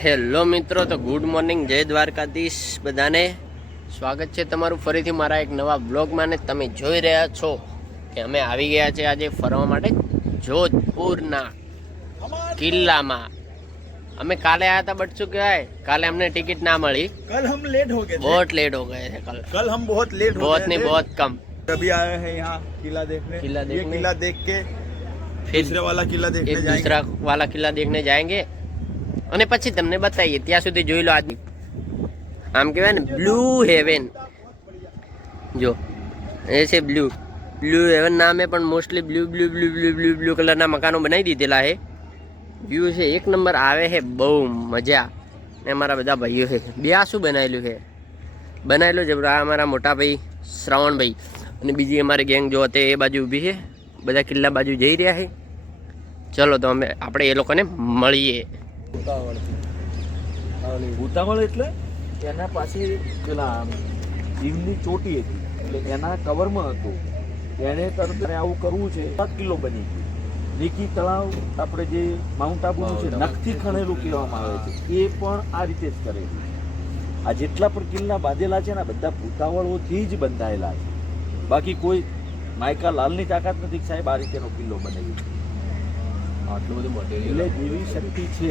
Hello મિત્રો તો good morning જય દ્વારકાધીશ બધાને. સ્વાગત છે તમારું ફરીથી મારા એક નવા બ્લોગમાં ને તમે જોઈ રહ્યા છો કે અમે આવી ગયા છે આજે ફરવા માટે જોધપુરના કિલ્લામાં. અમે કાલે આયા હતા બટ શું કહેવાય? કાલે અમને ટિકિટ ના મળી. કલ હમ લેટ હો ગયે બહોત લેટ હો ગયે થે કલ. કલ હમ બહોત લેટ બહોત નહીં બહોત કમ. અભી આए हैं यहाँ किला देखने। किला देखने। किला देख के फिर दूसरे वाला किला देखने दूसरा वाला किला देखने जाएंगे। અને પછી તમને બતાવીએ, ત્યાં સુધી જોઈ લો આજ આમ કહેવાય ને બ્લુ હેવન જો, એ છે બ્લુ બ્લુ હેવન નામે પણ mostly blue blue blue blue blue blue કલરના મકાનો બનાવી દીધેલા છે. વ્યૂ છે, એક નંબર આવે છે, બહુ મજા. ને અમારા બધા ભાઈઓ છે બે આ શું બનાવેલું છે. બનાવેલું છે અમારા મોટા ભાઈ શ્રવણભાઈ અને બીજી અમારી ગેંગ જો તે એ બાજુ ઊભી છે, બધા કિલ્લા બાજુ જઈ રહ્યા છે. ચલો તો અમે, આપણે એ લોકોને મળીએ. ઉતાવળ એટલે? એના પાસે પેલા જીમની ચોટી હતી. એટલે એના કવરમાં હતું. એને તરત આવું કરવું છે. સાત કિલો બની ગયું. નીકી તળાવ આપણે જે માઉન્ટ આબુનું છે નખથી ખણેલું કહેવામાં આવે છે. એ પણ આ રીતે જ કરેલું આ જેટલા પણ કિલ્લા બાંધેલા છે ને બધા ભૂતાવળોથી જ બંધાયેલા છે. બાકી કોઈ માયકા લાલની તાકાત નથી સાહેબ આ રીતેનો કિલ્લો બનાવ્યો આટલું બધું મટીરિયલ એટલે જેવી શક્તિ છે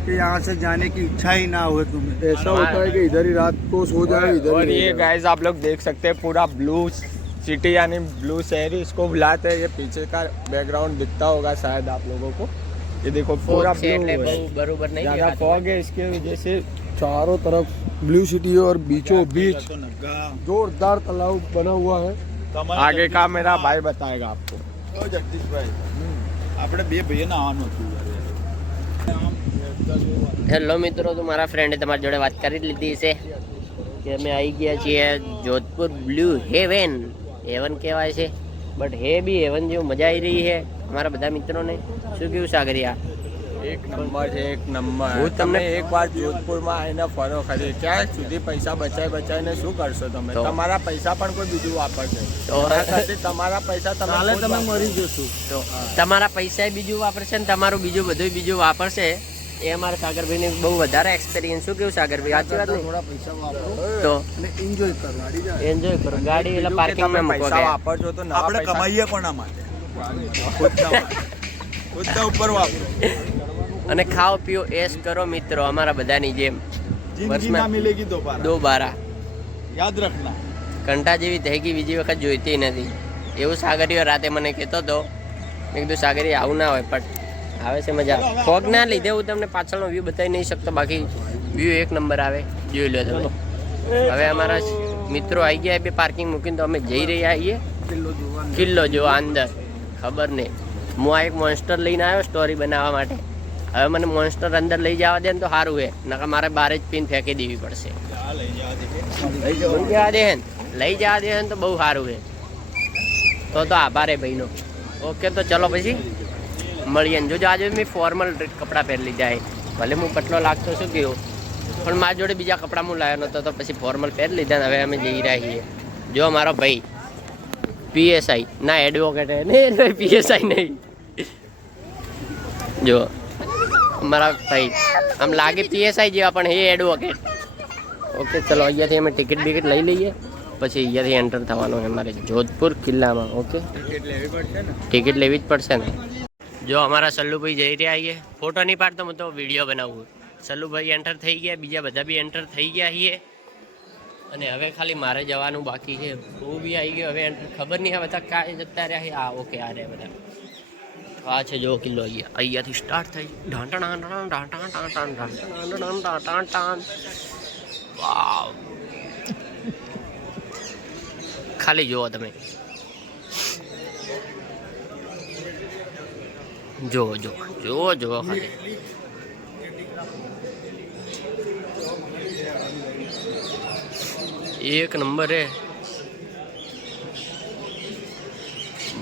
कि यहाँ से जाने की इच्छा ही ना हो तुम्हें। ऐसा होता है कि इधर ही रात को सो जाए इधर और ये गाइस आप लोग देख सकते हैं पूरा ब्लू सिटी यानी ब्लू शहर इसको बुलाते हैं। ये पीछे का बैकग्राउंड दिखता होगा शायद आप लोगों को। ये देखो पूरा बरूबर नहीं ज़्यादा फॉग है इसके वजह से। चारों तरफ़ ब्लू सिटी और बीचों बीच तो जोरदार तालाब बना हुआ है। आगे का मेरा भाई बताएगा आपको। जगदीश भाई। આપણે बे ભાઈને આવવાનું है। હેલો મિત્રો તો મારા ફ્રેન્ડે તમારી જોડે વાત કરી લીધી છે કે અમે આવી ગયા છીએ જોધપુર બ્લુ હેવન હેવન કહેવાય છે. બટ હે બી હેવન જેવું મજા આવી રહી છે અમારા બધા મિત્રોને. શું કેવું સાગરિયા? એક નંબર છે એક નંબર. હું તમને- એક વાર જોધપુરમાં આવીને ફરો ખરી. ક્યાં સુધી પૈસા બચાવી બચાવીને શું કરશો તમે? તમારા પૈસા પણ કોઈ બીજું વાપરશે. તો? તમારા પૈસા તમે તમે મરી જશો. તો? તમારા પૈસા બીજું વાપરશે ને તમારું બીજું બધું બીજું વાપરશે. એ અમારા સાગરભાઈને બહુ વધારે એક્સપિરિયન્સ શું કેવું સાગરભાઈ? સાચી વાત થોડા પૈસા વાપરો. તો? એન્જોય કરો. એન્જોય કરો. ગાડી એટલે પાર્કિંગમાં મૂકો પૈસા વાપરજો તો આપણે કમાઈએ કોના માટે? ખુદના ઉપર વાપરો. અને ખાઓ પીઓ એશ કરો મિત્રો અમારા બધાની જેમ. જિંદગી ના મિલેગી દોબારા. દોબારા. યાદ રાખના. કંટા જેવી થઈ બીજી વખત જોઈતી નથી. એવું સાગરીઓ રાતે મને કહેતો હતો. મેં કીધું સાગરી આવું ના હોય પણ આવે છે, મજા ફોગ ના લીધે હું તમને પાછળનો વ્યૂ બતાવી નહીં શકતો, બાકી વ્યૂ એક નંબર આવે. જોઈ લો તમે. હવે અમારા મિત્રો આવી ગયા બે પાર્કિંગ મૂકીને તો અમે જઈ રહ્યા છીએ. કિલ્લો જોવા અંદર. ખબર નહીં. હું આ એક મોન્સ્ટર લઈને આવ્યો સ્ટોરી બનાવવા માટે. હવે મને મોન્સ્ટર અંદર લઈ જવા દે ને તો સારું હે. નકર મારે બારે જ પીન ફેંકી દેવી પડશે. લઈ જવા દે? લઈ તો બહુ સારું હે. તો તો આભાર હે ભાઈનો. ઓકે, તો ચલો પછી. મળીએ ને. જોજો આજે મેં ફોર્મલ કપડાં પહેરી લીધા ભલે હું પટલો લાગતો શું ગયો પણ મારી જોડે બીજા કપડાં હું લાવ્યો નહોતો તો પછી ફોર્મલ પહેરી લીધા ને. હવે અમે જઈ રહ્યા છીએ. જો મારો ભાઈ પીએસઆઈ ના એડવોકેટ નહીં પીએસઆઈ નહીં. જો મારા ભાઈ આમ લાગે પીએસઆઈ જેવા પણ એ એડવોકેટ ઓકે ચલો અહીંયાથી અમે ટિકિટ બિકિટ લઈ લઈએ. પછી અહીંયાથી એન્ટર થવાનું છે અમારે જોધપુર કિલ્લામાં. ઓકે ટિકિટ લેવી જ પડશે ને. જો અમારા સલ્લુભાઈ જઈ રહ્યા છીએ ફોટો નહીં પાડતો હું તો વીડિયો બનાવું સલ્લુભાઈ એન્ટર થઈ ગયા બીજા બધા બી એન્ટર થઈ ગયા છીએ અને હવે ખાલી મારે જવાનું બાકી છે હું બી આવી ગયો હવે એન્ટર ખબર નહીં હવે બધા કાંઈ જતા રહ્યા છે આ ઓકે આ રહ્યા બધા આ છે જો કિલ્લો અહીંયા અહીંયાથી સ્ટાર્ટ થઈ ઢાંટણા ખાલી જુઓ તમે જુઓ જો જો જો ખાલી. એક નંબર હે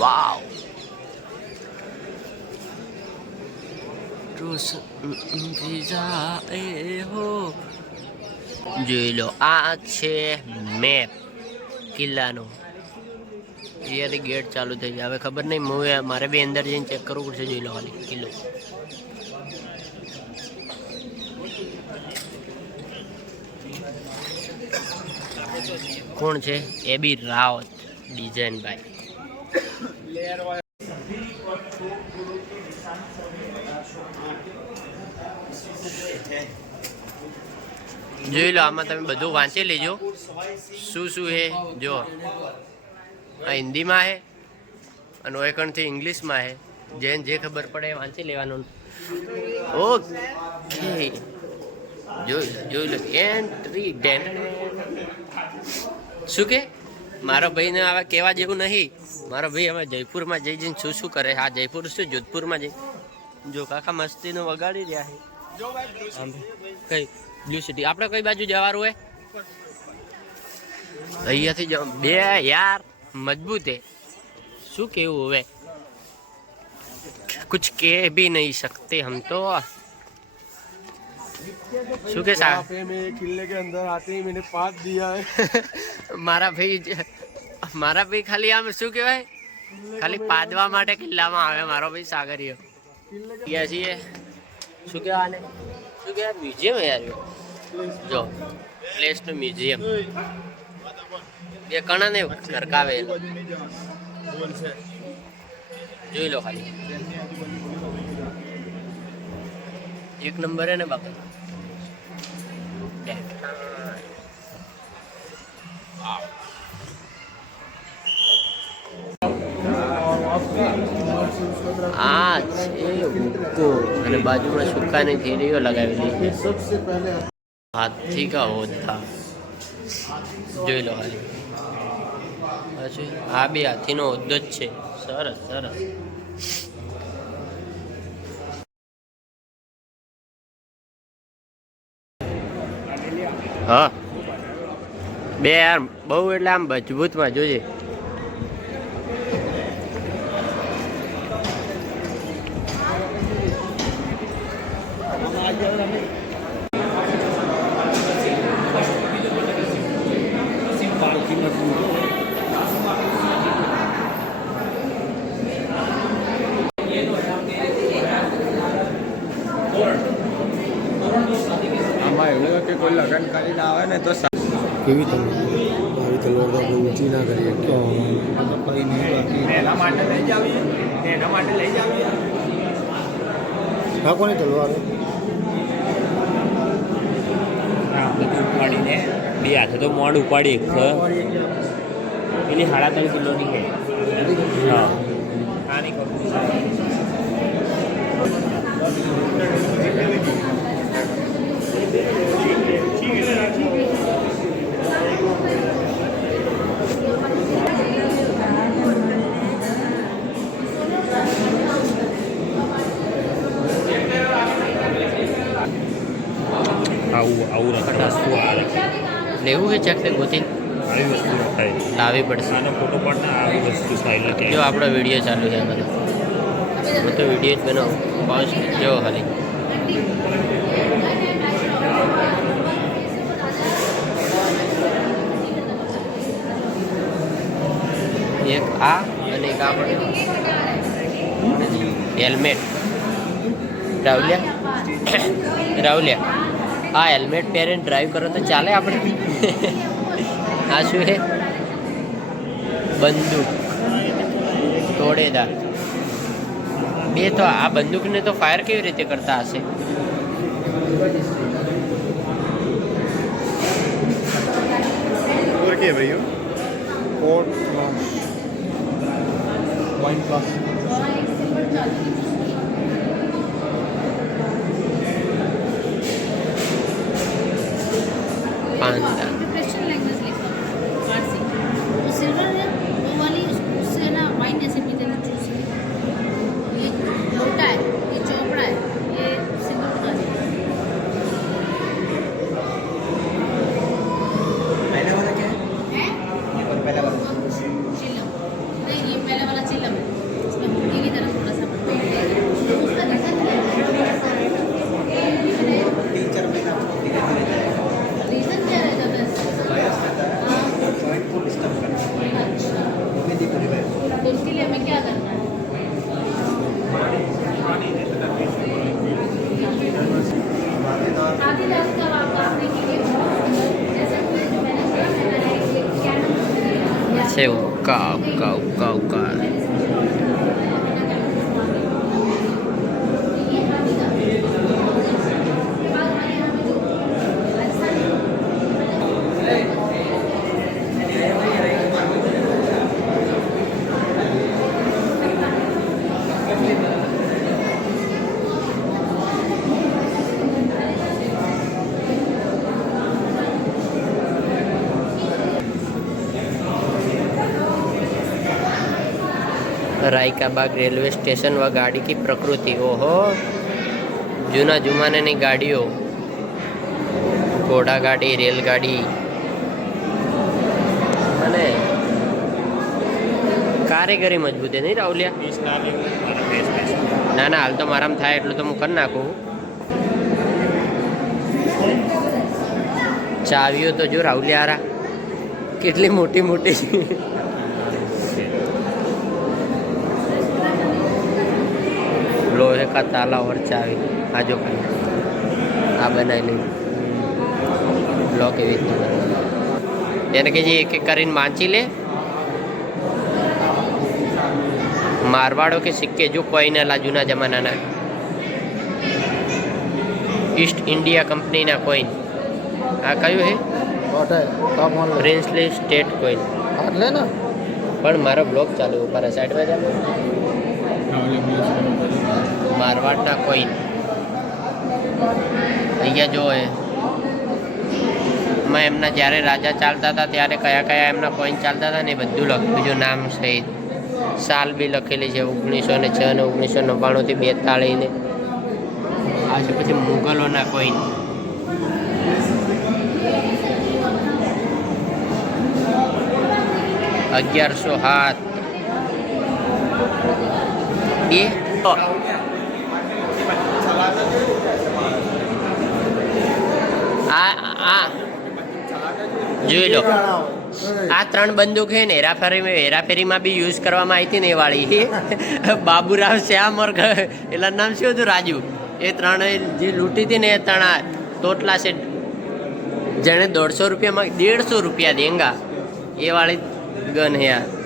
વાવ. જોઈ લો આ છે મેપ કિલ્લાનો. અહીંયાથી ગેટ ચાલુ થઈ જાય હવે ખબર નહીં, હું મારે બી અંદર જઈને ચેક કરવું પડશે જોઈ લો ખાલી કિલ્લો કોણ છે? એ બી રાવત ડિઝાઇન ભાઈ જોઈ લો, આમાં તમે બધું વાંચી લેજો. શું શું છે જો આ હિન્દીમાં છે અને ઓએકણથી ઇંગ્લિશમાં હે. જેને જે ખબર પડે એ વાંચી લેવાનું. ઓકે. જોઈ જોઈ લો. એન્ટ્રી ડેન શું કે? મારો ભાઈને હવે કહેવા જેવું નહીં. મારો ભાઈ હવે જયપુરમાં જઈ જઈને શું શું કરે હા જયપુર શું, જોધપુરમાં જઈ? જો કાકા મસ્તીનો વગાડી રહ્યા છે. કઈ, બ્લુ સિટી. આપણે કઈ બાજુ જવાનું હોય? અહીંયાથી બે યાર. મજબૂત હે શું કેવું હવે कुछ कह भी नहीं सकते हम तो શું કે સા पे मैं किले के अंदर आते ही मैंने पात दिया है મારા ભાઈ જ- મારા ભાઈ ખાલી આમ શું કહેવાય ખાલી પાદવા માટે કિલ્લામાં આવે મારો ભાઈ સાગરીયો ગયા છીએ શું કહેવાય આને શું કહેવાય મ્યુઝિયમ યાર જો પ્લેસનું મ્યુઝિયમ બે કણા ને કરકાવે જોઈ લો ખાલી. એક નંબર હે ને બાપા. આ છે હુક્કો અને બાજુમાં સુકાની થેલીઓ લગાવેલી હાથી કા હોતા જોઈ લો ખાલી. પછી આ બે હાથીનો હોદ્દો જ છે. સરસ સરસ. હા. બે યાર, બહુ એટલે આમ મજબૂતમાં, જોજે. આમાં એવું હોય કે કોઈ લગ્ન કરીને આવે ને તો કેવી તલવાર આવી તલવાર તો આપણે ઊંચી ના કરીએ. કઈ નહીં એના માટે લઈ જાવી? એના માટે લઈ જાવી? હા કોની તલવાર બધું ઉપાડીને. બે હાથે તો મોડ ઉપાડી એક પેલી સાડા ત્રણ કિલોની છે. હા. આની કંપની આવું આવું વસ્તુ આવે છે ચકને ગોતી? આવી વસ્તુ રખાય લાવવી પડશે. આનો ફોટો પણ ને આવી વસ્તુ સ્ટાઇલ જો આપણો વીડિયો ચાલુ છે બધો હું તો વીડિયો જ બનાવું. ફાસ્ટ જો ખાલી. એક આ અને એક આ પણ. હેલ્મેટ રાવલિયા. રાહુલિયા આ હેલ્મેટ પહેરીને ડ્રાઈવ કરો તો ચાલે આપણે? આ શું છે? બંદૂક. તોડેદાર. બે તો આ બંદૂકને તો ફાયર કેવી રીતે કરતા હશે? और 很 रायकाबाग रेलवे स्टेशन व गाड़ी की प्रकृति ओहो जूना जमाने ની ગાડીઓ ઘોડા ગાડી રેલગાડી અને કારીગરી મજબૂત છે નહીં રાહુલિયા પીસનારી અને ફેસ ફેસ ના ના હાલ તો મારામાં થાય એટલું તો હું કરી નાખું ચાવીઓ તો જો રાહુલિયા હારા કેટલી મોટી મોટી લોહે કા તાલા વરચાવી આ જો આ બનાવી લઈ બ્લોક એવી રીતનું એને કે જે એક એક કરીને વાંચી લે. મારવાડો કે સિક્કે જો કોઈને જૂના જમાનાના. ઈસ્ટ ઇન્ડિયા કંપનીના કોઈન આ કયું હે પ્રિન્સલી સ્ટેટ કોઈન એટલે ને. પણ મારો બ્લોગ ચાલુ ઉપર સાઈડમાં ચાલુ મારવાડના કોઈન અહીંયા જો એ. એમાં એમના જ્યારે રાજા ચાલતા હતા, ત્યારે કયા કયા એમના કોઈન ચાલતા હતા ને બધું લખ્યું છે. નામ સહિત સાલ બી લખેલી છે, ઓગણીસો ને છ ને ઓગણીસો નવ્વાણુંથી બેતાળીસ ને. આ છે પછી મુગલોના કોઈન અગિયારસો સાત બે આ આ. જોઈ લો. આ ત્રણ બંદૂક છે ને, હેરાફેરી હેરાફેરીમાં બી યુઝ કરવામાં આવી હતી ને એ વાળી. બાબુરાવ શ્યામ ઓર એના નામ શું હતું? રાજુ. એ ત્રણ જે લૂંટી હતી ને એ ત્રણ તોટલા છે. જેણે દોઢસો રૂપિયામાં દેડસો રૂપિયા દેંગા. એ વાળી ગન હે આ.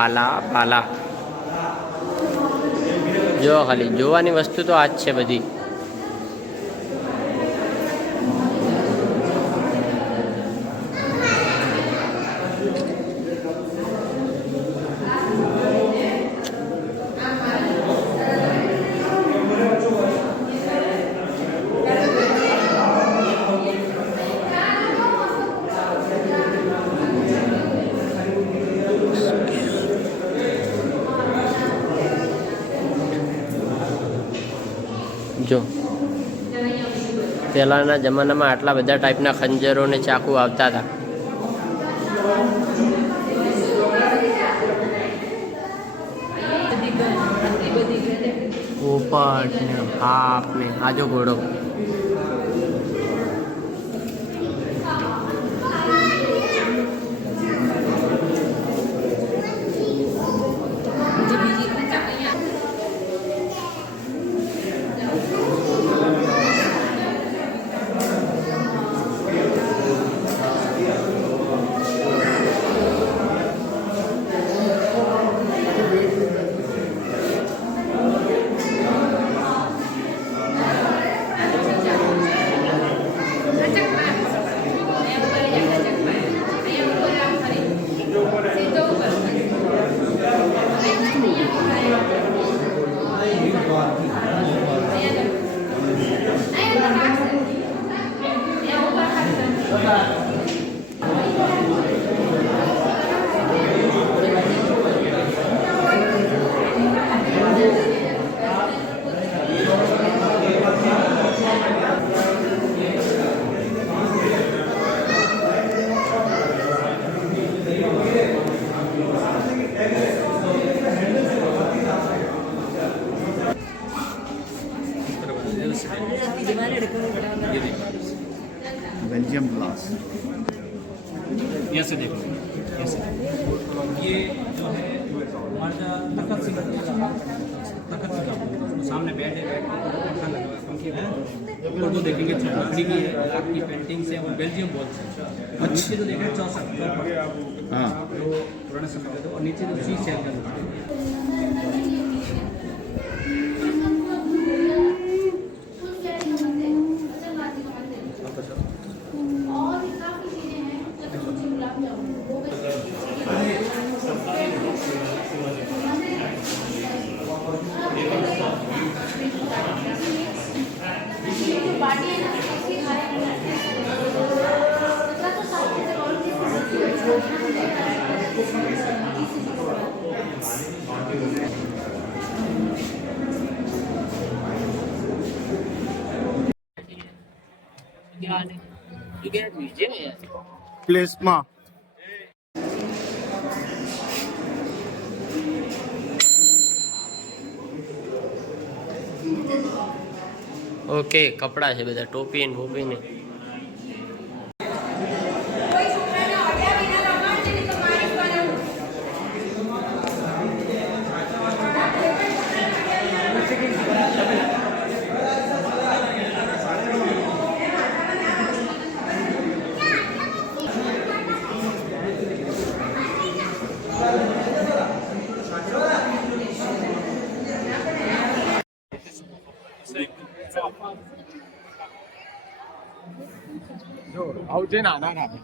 બાલા બાલા. જો ખાલી જોવાની વસ્તુ તો આ જ છે બધી જો પહેલાંના જમાનામાં આટલા બધા ટાઈપના ખંજરો ને ચાકુ આવતા હતા. પોપટ ને હાપ ને આજો ઘોડો. ऐसे देख। लो ऐसे ये जो है मर्जा तखत सिंह तखत सिंह सामने बैठे है बैठ देखेंगे चौकड़ी की है आपकी पेंटिंग से वो बेल्जियम बहुत से अच्छा। हाँ। और नीचे जो देखें चौसठ हाँ। पुराने समय और नीचे जो चीज़ चैनल પ્લેસમાં ઓકે કપડાં છે બધા ટોપી ને બોપી ને જો આવજે નાના નાના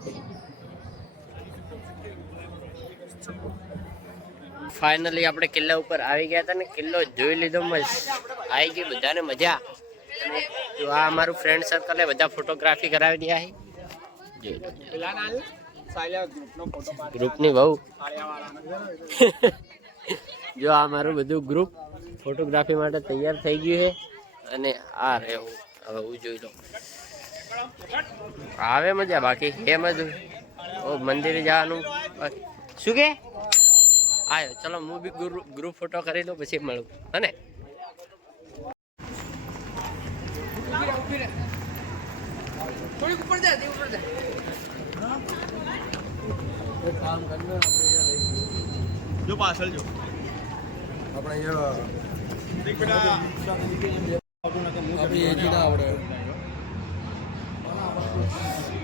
ફાઇનલી આપણે કિલ્લા ઉપર આવી ગયા હતા ને કિલ્લો જોઈ લીધો મસ્ત. આવી ગઈ બધાને મજા. અને જો આ અમારું ફ્રેન્ડ સર્કલ બધા ફોટોગ્રાફી કરાવી રહ્યા છે. જોઈ ના ગ્રુપનો ફોટો પાડ. ગ્રુપની બહુ. જો આ મારું બધું ગ્રુપ ફોટોગ્રાફી માટે તૈયાર થઈ ગયું છે. અને આ રહેવું હવે હું જોઈ લો આવે મજા બાકી કેમ જ. ઓ મંદિરે જવાનું. શું કે? આયો ચલો હું બી ગ્રુપ ફોટો કરી લઉં પછી મળું. હને જો પાછળ જો. આપણે અહીંયા દેખ બેટા આપણી એજી ના આવડે. Jesus.